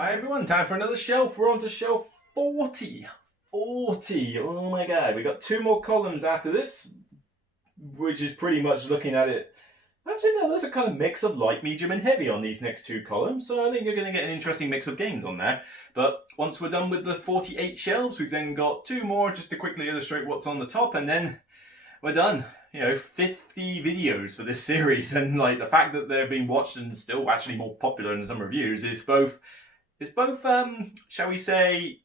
Hi everyone, time for another shelf. We're on to shelf 40. 40, oh my god. We got 2 more columns after this, which is pretty much looking at it. Actually, no, there's a kind of mix of light, medium, and heavy on these next 2 columns, so I think you're going to get an interesting mix of games on there. But once we're done with the 48 shelves, we've then got 2 more just to quickly illustrate what's on the top, and then we're done. 50 videos for this series, and like the fact that they're being watched and still actually more popular in some reviews is both, shall we say,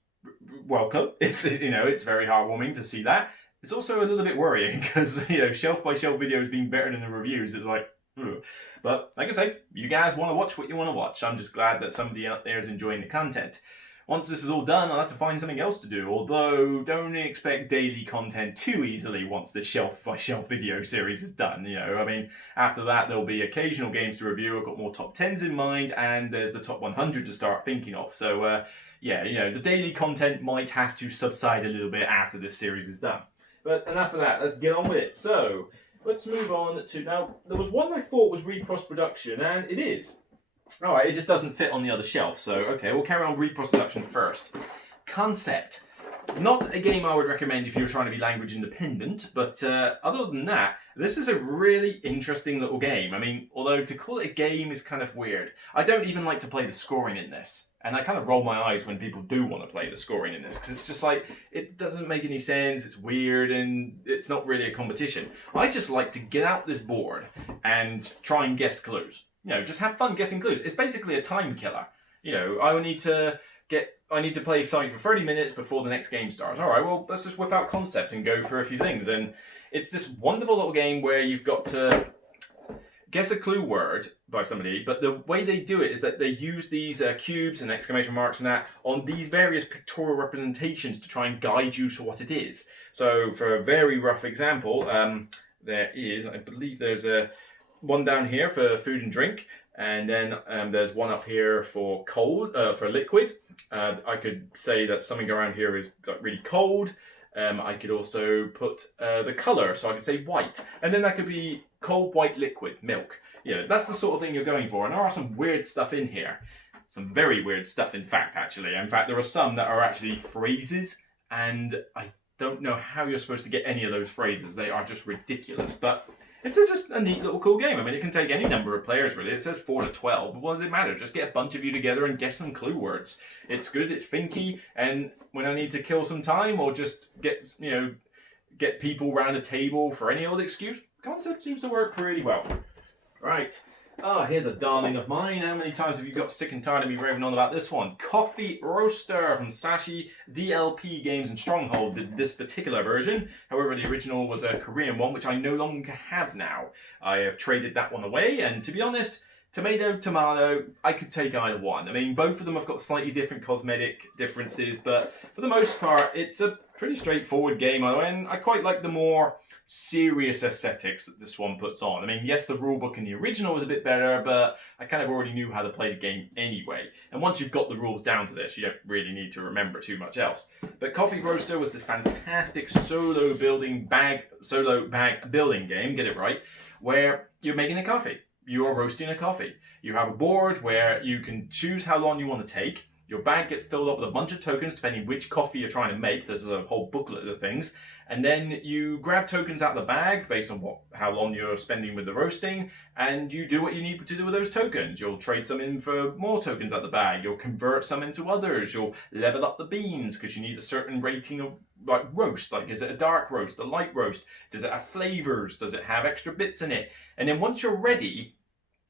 welcome. It's it's very heartwarming to see that. It's also a little bit worrying because shelf by shelf videos being better than the reviews is like, ugh. But like I say, you guys want to watch what you want to watch. I'm just glad that somebody out there is enjoying the content. Once this is all done, I'll have to find something else to do, although don't expect daily content too easily once this shelf-by-shelf video series is done, I mean, after that there'll be occasional games to review. I've got more top 10s in mind, and there's the top 100 to start thinking of, so the daily content might have to subside a little bit after this series is done. But enough of that, let's get on with it. So, let's move on to, now, there was one I thought was Reproduction, and it is. Alright, it just doesn't fit on the other shelf, so okay, we'll carry on Reproduction first. Concept. Not a game I would recommend if you're trying to be language independent, but other than that, this is a really interesting little game. I mean, although to call it a game is kind of weird. I don't even like to play the scoring in this, and I kind of roll my eyes when people do want to play the scoring in this, because it's just like, it doesn't make any sense, it's weird, and it's not really a competition. I just like to get out this board and try and guess clues. Just have fun guessing clues. It's basically a time killer. I need to play something for 30 minutes before the next game starts. All right, well, let's just whip out Concept and go for a few things. And it's this wonderful little game where you've got to guess a clue word by somebody, but the way they do it is that they use these cubes and exclamation marks and that on these various pictorial representations to try and guide you to what it is. So for a very rough example, there is, I believe there's one down here for food and drink, and then there's one up here for for liquid. I could say that something around here is really cold. I could also put the color, so I could say white, and then that could be cold white liquid milk. That's the sort of thing you're going for, and there are some weird stuff in here. Some very weird stuff, in fact, actually. In fact, there are some that are actually phrases, and I don't know how you're supposed to get any of those phrases. They are just ridiculous, but it's just a neat little cool game. I mean, it can take any number of players, really. It says 4 to 12, but what does it matter? Just get a bunch of you together and guess some clue words. It's good, it's thinky, and when I need to kill some time or just get people around a table for any old excuse, Concept seems to work pretty well. Right. Here's a darling of mine. How many times have you got sick and tired of me raving on about this one? Coffee Roaster from Sashi DLP Games and Stronghold did this particular version. However, the original was a Korean one, which I no longer have now. I have traded that one away, and to be honest, tomato, I could take either one. I mean, both of them have got slightly different cosmetic differences, but for the most part, it's a pretty straightforward game, and I quite like the more serious aesthetics that this one puts on. I mean, yes, the rulebook in the original was a bit better, but I kind of already knew how to play the game anyway. And once you've got the rules down to this, you don't really need to remember too much else. But Coffee Roaster was this fantastic solo bag building game, get it right, where you're making a coffee. You are roasting a coffee. You have a board where you can choose how long you want to take. Your bag gets filled up with a bunch of tokens depending which coffee you're trying to make. There's a whole booklet of things. And then you grab tokens out of the bag based on how long you're spending with the roasting, and you do what you need to do with those tokens. You'll trade some in for more tokens out of the bag. You'll convert some into others. You'll level up the beans because you need a certain rating of roast. Like, is it a dark roast, a light roast? Does it have flavors? Does it have extra bits in it? And then once you're ready,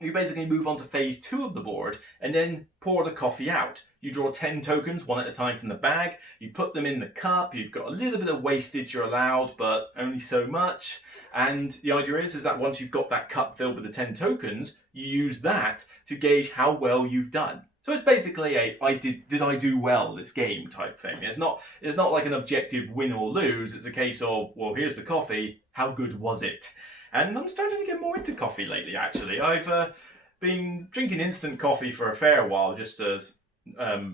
you basically move on to phase 2 of the board and then pour the coffee out. You draw 10 tokens, one at a time from the bag. You put them in the cup. You've got a little bit of wastage you're allowed, but only so much. And the idea is that once you've got that cup filled with the 10 tokens, you use that to gauge how well you've done. So it's basically a did I do well this game type thing. It's not like an objective win or lose. It's a case of, well, here's the coffee. How good was it? And I'm starting to get more into coffee lately, actually. I've been drinking instant coffee for a fair while, just as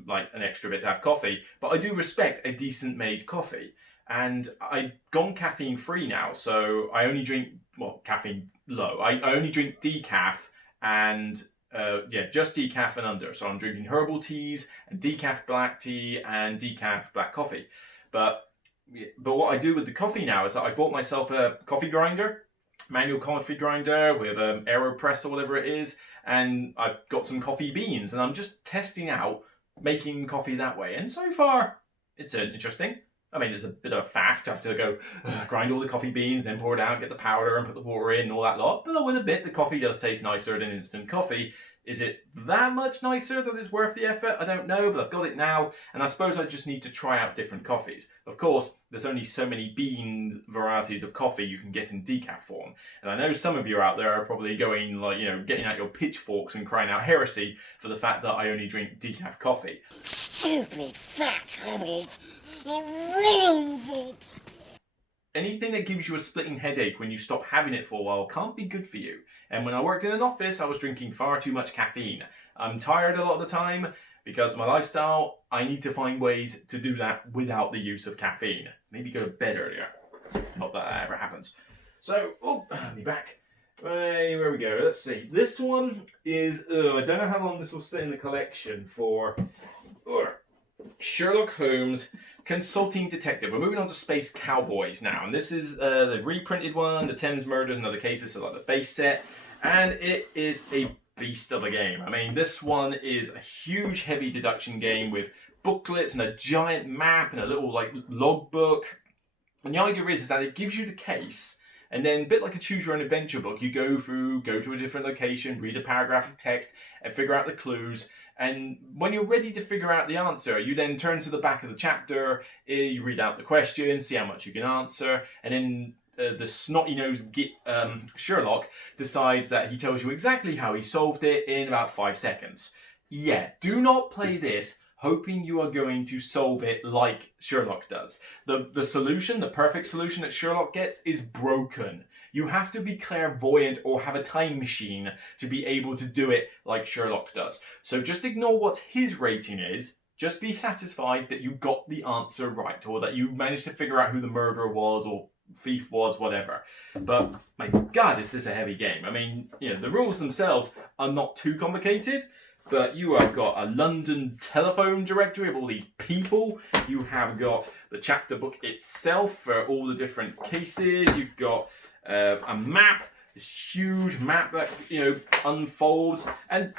like an extra bit to have coffee. But I do respect a decent made coffee. And I've gone caffeine free now, so I only drink, well, caffeine low. I only drink decaf and just decaf and under. So I'm drinking herbal teas and decaf black tea and decaf black coffee. But what I do with the coffee now is that I bought myself a coffee grinder, manual coffee grinder with an AeroPress or whatever it is, and I've got some coffee beans, and I'm just testing out making coffee that way. And so far, it's interesting. I mean, it's a bit of a faff to have to go grind all the coffee beans, then pour it out, get the powder and put the water in and all that lot. But with a bit, the coffee does taste nicer than instant coffee. Is it that much nicer that it's worth the effort? I don't know, but I've got it now, and I suppose I just need to try out different coffees. Of course, there's only so many bean varieties of coffee you can get in decaf form. And I know some of you out there are probably going, like, you know, getting out your pitchforks and crying out heresy for the fact that I only drink decaf coffee. Stupid fat habit! It ruins it! Anything that gives you a splitting headache when you stop having it for a while can't be good for you. And when I worked in an office, I was drinking far too much caffeine. I'm tired a lot of the time. Because of my lifestyle, I need to find ways to do that without the use of caffeine. Maybe go to bed earlier. Not that that ever happens. So, let me back. Where we go? Let's see. This one is, I don't know how long this will stay in the collection for. Sherlock Holmes Consulting Detective. We're moving on to Space Cowboys now, and this is the reprinted one, the Thames Murders and Other Cases, so like the base set, and it is a beast of a game. I mean, this one is a huge, heavy deduction game with booklets and a giant map and a little like logbook. And the idea is that it gives you the case, and then a bit like a choose your own adventure book, you go to a different location, read a paragraph of text, and figure out the clues. And when you're ready to figure out the answer, you then turn to the back of the chapter, you read out the question, see how much you can answer, and then the snotty-nosed Sherlock decides that he tells you exactly how he solved it in about 5 seconds. Yeah, do not play this hoping you are going to solve it like Sherlock does. The solution, the perfect solution that Sherlock gets is broken. You have to be clairvoyant or have a time machine to be able to do it like Sherlock does. So just ignore what his rating is. Just be satisfied that you got the answer right, or that you managed to figure out who the murderer was or thief was, whatever. But my God, is this a heavy game. I mean, you know, the rules themselves are not too complicated, but you have got a London telephone directory of all these people. You have got the chapter book itself for all the different cases. You've got a map, this huge map that, you know, unfolds. And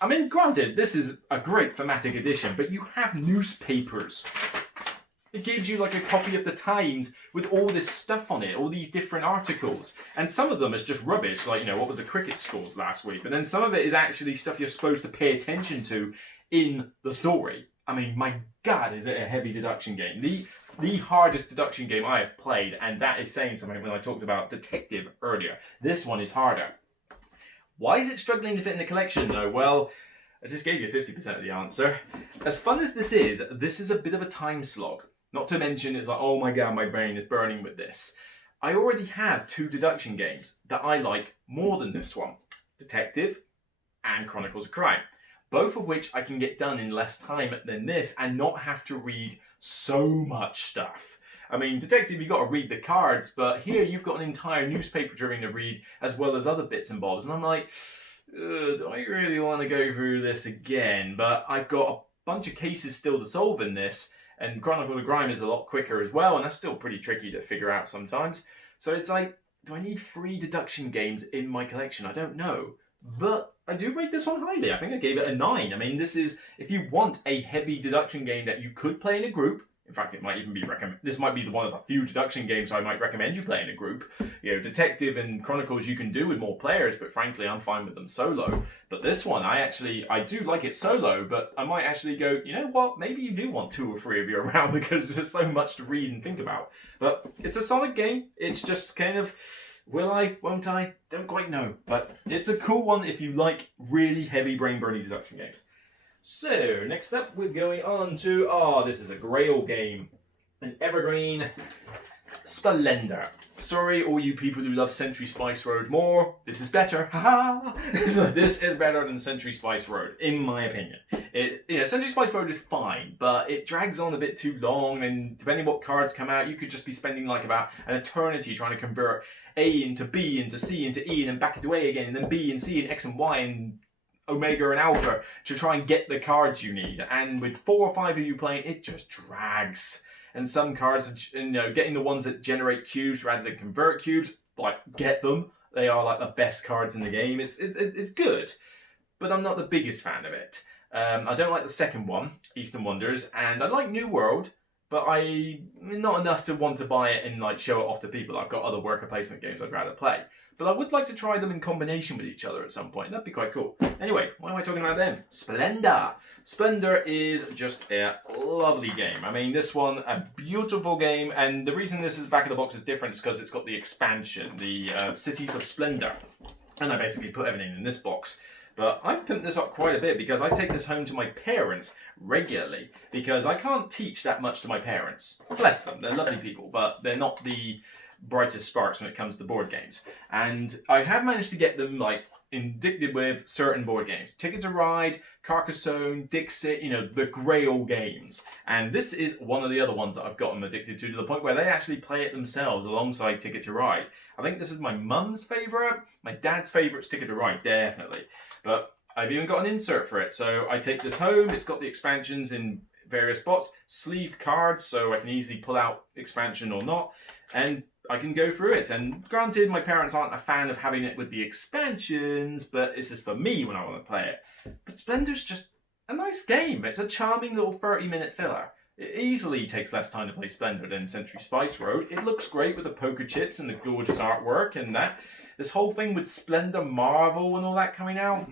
I mean, granted, this is a great thematic edition, but you have newspapers. It gives you like a copy of the Times with all this stuff on it, all these different articles. And some of them is just rubbish, like, you know, what was the cricket scores last week? But then some of it is actually stuff you're supposed to pay attention to in the story. I mean, my God, is it a heavy deduction game. The hardest deduction game I have played, and that is saying something when I talked about Detective earlier. This one is harder. Why is it struggling to fit in the collection though? Well, I just gave you 50% of the answer. As fun as this is a bit of a time slog. Not to mention, it's like, oh my God, my brain is burning with this. I already have 2 deduction games that I like more than this one. Detective and Chronicles of Crime. Both of which I can get done in less time than this and not have to read so much stuff. I mean, Detective, you've got to read the cards, but here you've got an entire newspaper during the read as well as other bits and bobs. And I'm like, do I really want to go through this again? But I've got a bunch of cases still to solve in this, and Chronicles of Crime is a lot quicker as well, and that's still pretty tricky to figure out sometimes. So it's like, do I need 3 deduction games in my collection? I don't know. But I do rate this one highly. I think I gave it a 9. I mean, this is, if you want a heavy deduction game that you could play in a group, in fact, it might even be this might be one of the few deduction games I might recommend you play in a group. You know, Detective and Chronicles you can do with more players, but frankly, I'm fine with them solo. But this one, I do like it solo, but I might actually go, you know what, maybe you do want 2 or 3 of you around because there's so much to read and think about. But it's a solid game. It's just kind of, will I, won't I? Don't quite know. But it's a cool one if you like really heavy brain-burning deduction games. So, next up we're going on to, this is a Grail game. An Evergreen Splendor. Sorry, all you people who love Century Spice Road more, this is better. Haha! So this is better than Century Spice Road, in my opinion. Century Spice Road is fine, but it drags on a bit too long, and depending what cards come out, you could just be spending like about an eternity trying to convert A into B into C into E, and then back into A again, and then B and C and X and Y, and Omega and Alpha to try and get the cards you need. And with 4 or 5 of you playing, it just drags. And some cards, you know, getting the ones that generate cubes rather than convert cubes, like, get them. They are like the best cards in the game. It's good, but I'm not the biggest fan of it. I don't like the second one, Eastern Wonders, and I like New World, but not enough to want to buy it and like show it off to people. I've got other worker placement games I'd rather play. But I would like to try them in combination with each other at some point. That'd be quite cool. Anyway, why am I talking about them? Splendor. Splendor is just a lovely game. I mean, this one, a beautiful game. And the reason this is back of the box is different is because it's got the expansion, the Cities of Splendor. And I basically put everything in this box. But I've pimped this up quite a bit because I take this home to my parents regularly because I can't teach that much to my parents. Bless them, they're lovely people, but they're not the brightest sparks when it comes to board games. And I have managed to get them like addicted with certain board games. Ticket to Ride, Carcassonne, Dixit, you know, the Grail games. And this is one of the other ones that I've got them addicted to the point where they actually play it themselves alongside Ticket to Ride. I think this is my mum's favourite. My dad's favourite's Ticket to Ride, definitely. But I've even got an insert for it. So I take this home, it's got the expansions in various spots, sleeved cards so I can easily pull out expansion or not, and I can go through it. And granted, my parents aren't a fan of having it with the expansions, but this is for me when I want to play it. But Splendor's just a nice game. It's a charming little 30-minute filler. It easily takes less time to play Splendor than Century Spice Road. It looks great with the poker chips and the gorgeous artwork and that. This whole thing with Splendor Marvel and all that coming out,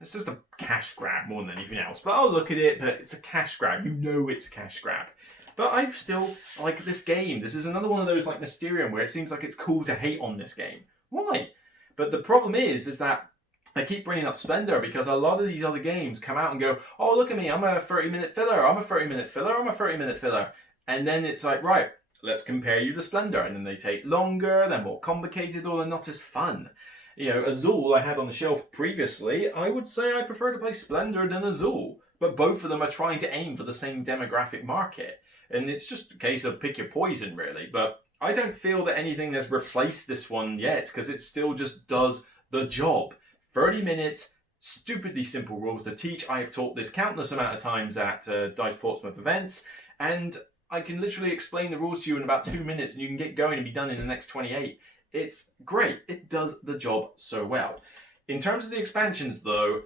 it's just a cash grab more than anything else. But I'll look at it, but it's a cash grab. You know it's a cash grab. But I still like this game. This is another one of those like Mysterium where it seems like it's cool to hate on this game. Why? But the problem is that I keep bringing up Splendor because a lot of these other games come out and go, oh, look at me, I'm a 30-minute filler, I'm a 30-minute filler, I'm a 30-minute filler. And then it's like, right, let's compare you to Splendor. And then they take longer, they're more complicated, or they're not as fun. You know, Azul I had on the shelf previously, I would say I prefer to play Splendor than Azul. But both of them are trying to aim for the same demographic market. And it's just a case of pick your poison, really. But I don't feel that anything has replaced this one yet, because it still just does the job. 30 minutes, stupidly simple rules to teach. I have taught this countless amount of times at Dice Portsmouth events, and I can literally explain the rules to you in about 2 minutes, and you can get going and be done in the next 28. It's great. It does the job so well. In terms of the expansions, though,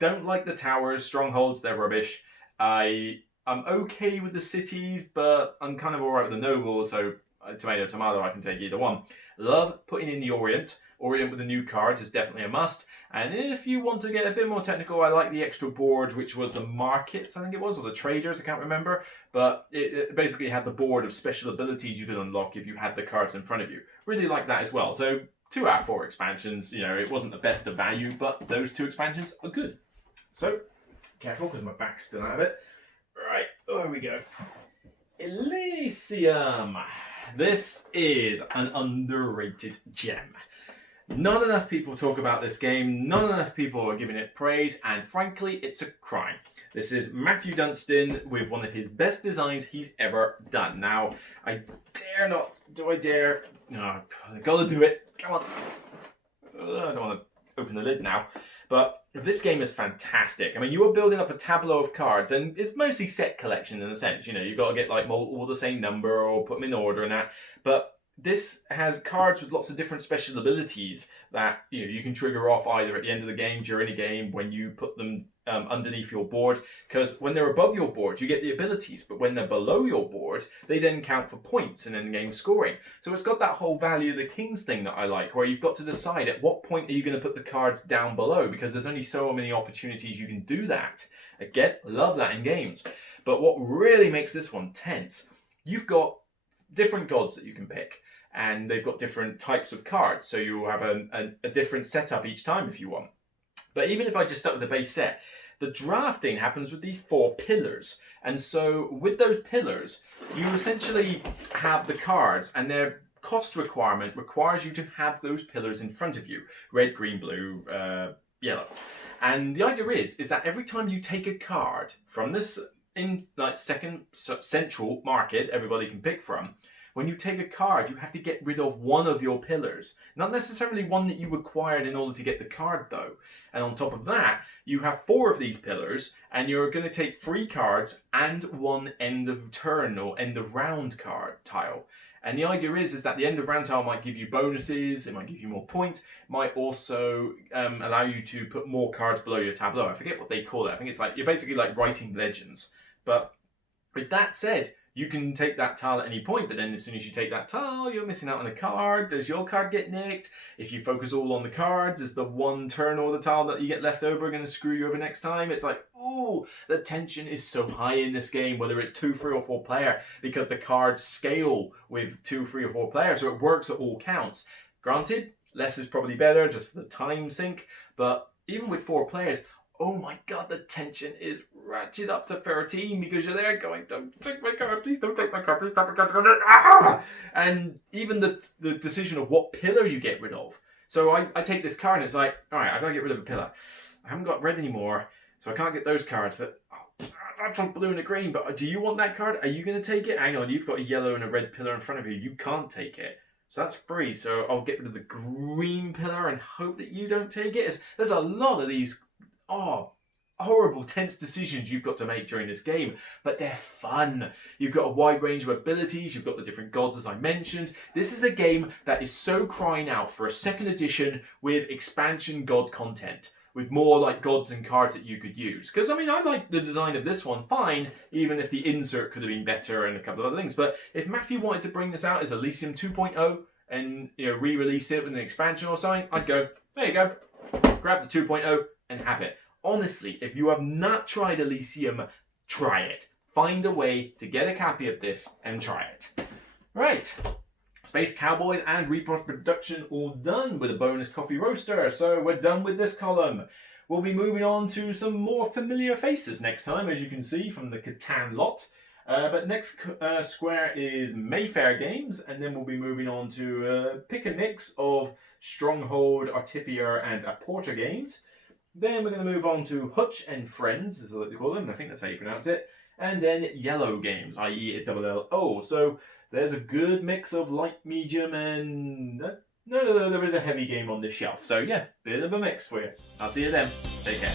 don't like the towers, strongholds, they're rubbish. I'm okay with the cities, but I'm kind of alright with the nobles, so tomato, tomato, I can take either one. Love putting in the Orient. Orient with the new cards is definitely a must. And if you want to get a bit more technical, I like the extra board, which was the markets, I think it was, or the traders, I can't remember. But it basically had the board of special abilities you could unlock if you had the cards in front of you. Really like that as well. So 2 out of 4 expansions, you know, it wasn't the best of value, but those 2 expansions are good. So, careful, because my back's still out of it. Right, there we go. Elysium. This is an underrated gem. Not enough people talk about this game, not enough people are giving it praise, and frankly, it's a crime. This is Matthew Dunstan with one of his best designs he's ever done. Now, I dare not, do I dare? No, I gotta do it. Come on. I don't want to open the lid now. But this game is fantastic. I mean, you are building up a tableau of cards, and it's mostly set collection in a sense. You know, you've got to get like all the same number or put them in order and that. But this has cards with lots of different special abilities that you can trigger off either at the end of the game, during a game, when you put them underneath your board. Because when they're above your board, you get the abilities, but when they're below your board, they then count for points and end-game scoring. So it's got that whole value of the kings thing that I like, where you've got to decide at what point are you going to put the cards down below, because there's only so many opportunities you can do that. Again, love that in games. But what really makes this one tense, you've got different gods that you can pick. And they've got different types of cards, so you'll have a different setup each time if you want. But even if I just stuck with the base set, the drafting happens with these 4 pillars. And so with those pillars, you essentially have the cards, and their cost requirement requires you to have those pillars in front of you. Red, green, blue, yellow. And the idea is that every time you take a card from this in like second central market everybody can pick from, when you take a card, you have to get rid of one of your pillars. Not necessarily one that you acquired in order to get the card, though. And on top of that, you have 4 of these pillars, and you're going to take 3 cards and 1 end of turn or end of round card tile. And the idea is that the end of round tile might give you bonuses, it might give you more points, might also allow you to put more cards below your tableau. I forget what they call it. I think it's like, you're basically like writing legends. But with that said, you can take that tile at any point, but then as soon as you take that tile, you're missing out on a card. Does your card get nicked? If you focus all on the cards, is the one turn or the tile that you get left over going to screw you over next time? It's like, oh, the tension is so high in this game, whether it's 2, 3, or 4 player, because the cards scale with 2, 3, or 4 players, so it works at all counts. Granted, less is probably better, just for the time sink, but even with 4 players, oh my god, the tension is ratchet up to 13 because you're there going, don't take my card, please don't take my card, please stop my card. Ah! And even the decision of what pillar you get rid of. So I take this card and it's like, alright, I gotta get rid of a pillar. I haven't got red anymore, so I can't get those cards, but that's on blue and a green, but do you want that card? Are you going to take it? Hang on, you've got a yellow and a red pillar in front of you. You can't take it. So that's free, so I'll get rid of the green pillar and hope that you don't take it. There's a lot of these horrible, tense decisions you've got to make during this game, but they're fun. You've got a wide range of abilities, you've got the different gods as I mentioned. This is a game that is so crying out for a second edition with expansion god content, with more like gods and cards that you could use. Because, I mean, I like the design of this one fine, even if the insert could have been better and a couple of other things. But if Matthew wanted to bring this out as Elysium 2.0 and re-release it with an expansion or something, I'd go, there you go, grab the 2.0 and have it. Honestly, if you have not tried Elysium, try it. Find a way to get a copy of this and try it. Right. Space Cowboys and Reproduction all done with a bonus coffee roaster. So we're done with this column. We'll be moving on to some more familiar faces next time, as you can see from the Catan lot. But next square is Mayfair Games, and then we'll be moving on to pick a mix of Stronghold, Artipier, and Porter Games. Then we're going to move on to Hutch and Friends, is what they call them. I think that's how you pronounce it. And then Yellow Games, i.e. LLO. So there's a good mix of light, medium, and... No, there is a heavy game on this shelf. So yeah, bit of a mix for you. I'll see you then. Take care.